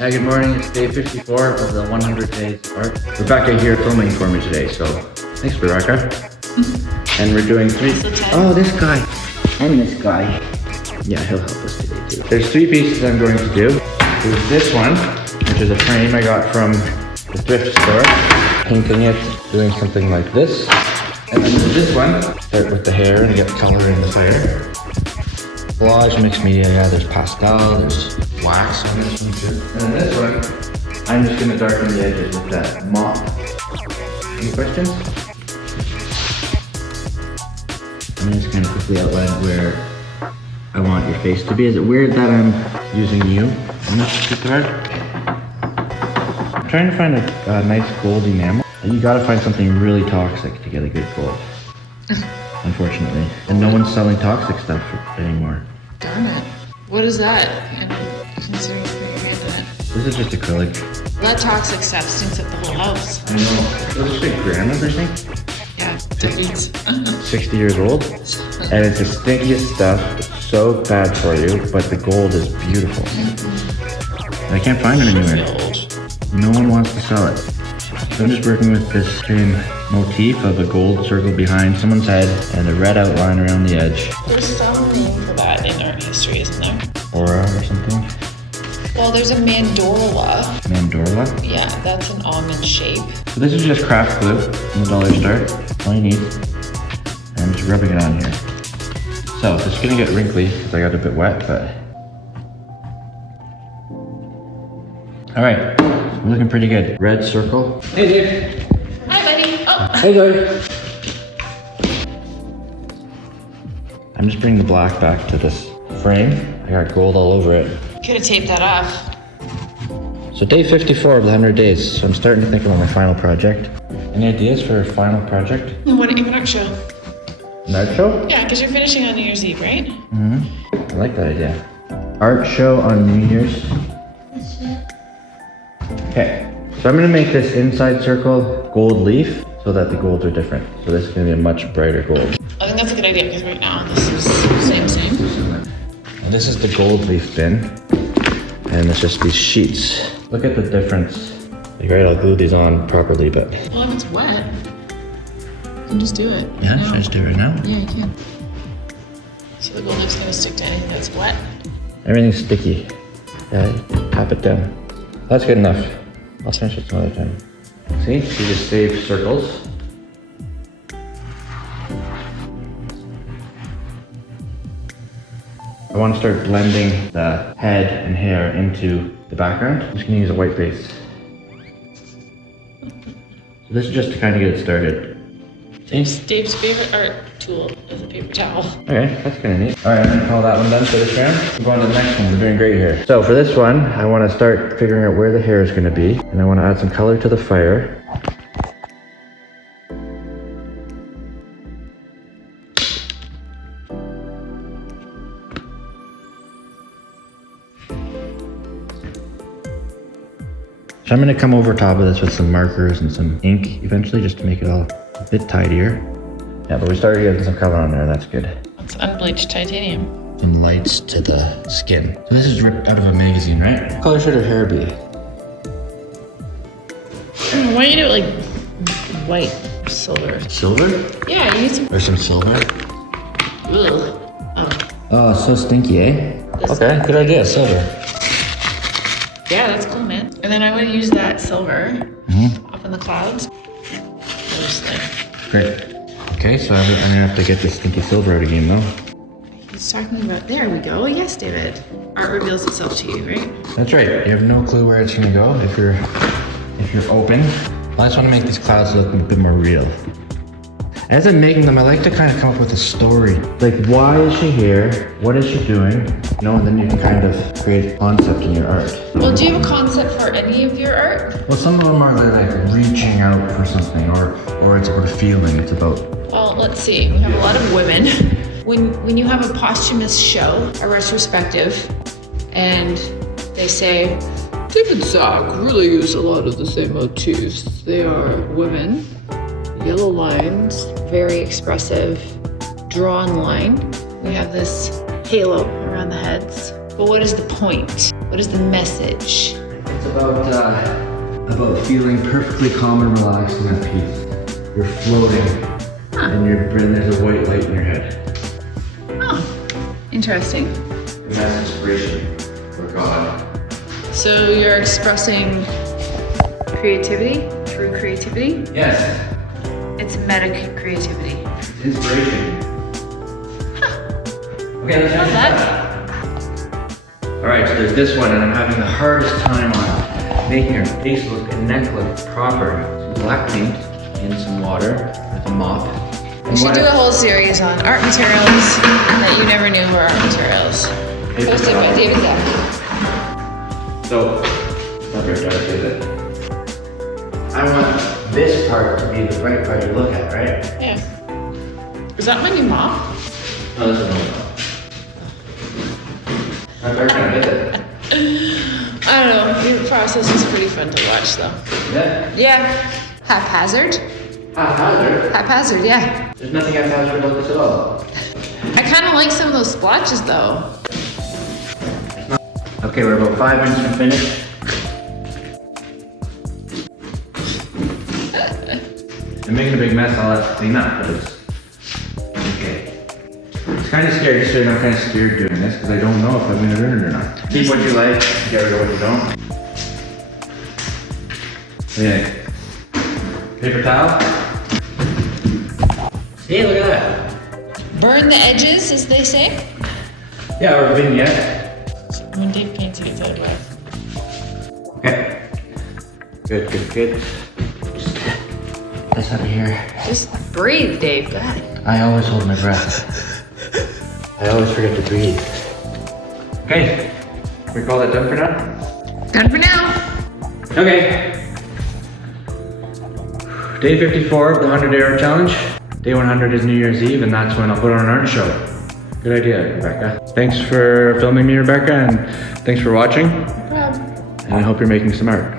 Hi, good morning. It's day 54 of the 100 Days of Art. Rebecca here filming for me today, so thanks, Rebecca. And we're doing three. Oh, this guy and this guy. Yeah, he'll help us today too. There's 3 pieces I'm going to do. There's this one, which is a frame I got from the thrift store. Painting it, doing something like this. And then there's this one. Start with the hair and get color in the fire. Collage, mixed media, yeah, there's pastel, there's wax on this one too. And then this one, I'm just gonna darken the edges with that mop. Any questions? I'm just gonna quickly outline where I want your face to be. Is it weird that I'm using you on this particular art? I'm trying to find a nice gold enamel. You gotta find something really toxic to get a good gold. Unfortunately. And no one's selling toxic stuff anymore. Darn it. What is that? And considering putting your hand in it. This is just acrylic. That toxic stuff stinks up the whole house. I know. Those are big grandmas, I think. Yeah, decades. 60 years old. And it's the stinkiest stuff. It's so bad for you, but the gold is beautiful. I can't find it anywhere. No one wants to sell it. So I'm just working with this same motif of a gold circle behind someone's head and a red outline around the edge. There's some name for that in art history, isn't there? Aura or something? Well, there's a mandorla. Mandorla? Yeah, that's an almond shape. So this is just craft glue from the dollar store. All you need. And I'm just rubbing it on here. So it's gonna get wrinkly because I got a bit wet, but. All right, we're looking pretty good. Red circle. Hey, Dave. Hi, buddy. Oh. Hey, Dave. I'm just bringing the black back to this frame. I got gold all over it. Could have taped that off. So day 54 of the 100 days. So I'm starting to think about my final project. Any ideas for a final project? Why don't you have an art show? An art show? Yeah, because you're finishing on New Year's Eve, right? Mm-hmm. I like that idea. Art show on New Year's. Okay, so I'm gonna make this inside circle gold leaf so that the golds are different. So this is gonna be a much brighter gold. I think that's a good idea because right now this is same. And this is the gold leaf bin. And it's just these sheets. Look at the difference. Like, right, I'll glue these on properly, but. Well, if it's wet, you can just do it. Yeah, should I just do it right now? Yeah, you can. So the gold leaf's gonna stick to anything that's wet. Everything's sticky. Yeah, tap it down. That's good enough. I'll finish it some other time. See, you just save circles. I want to start blending the head and hair into the background. I'm just gonna use a white base. So this is just to kind of get it started. Dave's favorite art tool is a paper towel. Okay, that's kind of neat. All right, I'm gonna call that one done for this round. I'm going to the next one. We're doing great here. So for this one, I want to start figuring out where the hair is gonna be, and I want to add some color to the fire. So I'm gonna come over top of this with some markers and some ink eventually, just to make it all a bit tidier. Yeah, but we started getting some color on there, that's good. It's unbleached titanium. Some lights to the skin. So this is ripped out of a magazine, right? What color should her hair be? Why don't you do it like white, silver? Silver? Yeah, you need some. Or some silver? Ugh. Oh, it's so stinky, eh? Okay, good idea, silver. Yeah, that's cool, man. And then I would use that silver up in the clouds. Great. Okay, so I'm gonna have to get this stinky silver out again, though. He's talking about, there we go. Yes, David. Art reveals itself to you, right? That's right. You have no clue where it's gonna go if you're open. I just want to make these clouds look a bit more real. As I'm making them, I like to kind of come up with a story. Like, why is she here? What is she doing? You know, and then you can kind of create a concept in your art. Well, do you have a concept for any of your art? Well, some of them are like reaching out for something, or it's about a feeling. It's about. Well, let's see. We have a lot of women. When you have a posthumous show, a retrospective, and they say, David Zak really used a lot of the same motifs. They are women, yellow lines, very expressive, drawn line. We have this halo around the heads. But what is the point? What is the message? about feeling perfectly calm and relaxed and at peace. You're floating, and there's a white light in your head. Oh, interesting. And that's inspiration for God. So you're expressing creativity through creativity? Yes. It's meta creativity. It's inspiration. Okay, let's Love finish that. All right, so there's this one, and I'm having the hardest time on making her face look and neck look proper. Some black paint and some water with a mop. We should do a whole series on art materials that you never knew were art materials. Posted by David Zak. So, not very hard to say that. I want this part to be the right part you look at, right? Yeah. Is that my new mop? No, this is not. I'm very trying to get it. I don't know. Your process is pretty fun to watch, though. Yeah. Yeah. Haphazard? Haphazard? Haphazard, yeah. There's nothing haphazard about this at all. I kind of like some of those splotches, though. Okay, we're about 5 minutes from finish. I'm making a big mess, I'll have to clean up, but it's okay. It's kind of scary, so I'm kind of scared doing this because I don't know if I'm going to learn it or not. Keep what you like, get rid of what you don't. Okay. Paper towel. See, look at that. Burn the edges, as they say. Yeah, or a vignette. When Dave paints it, it's out of Okay. Good. Just this out of here. Just breathe, Dave. Go ahead. I always hold my breath. I always forget to breathe. Okay. We call that done for now? Done for now. Okay. Day 54 of the 100-day art challenge. Day 100 is New Year's Eve, and that's when I'll put on an art show. Good idea, Rebecca. Thanks for filming me, Rebecca, and thanks for watching. No problem. And I hope you're making some art.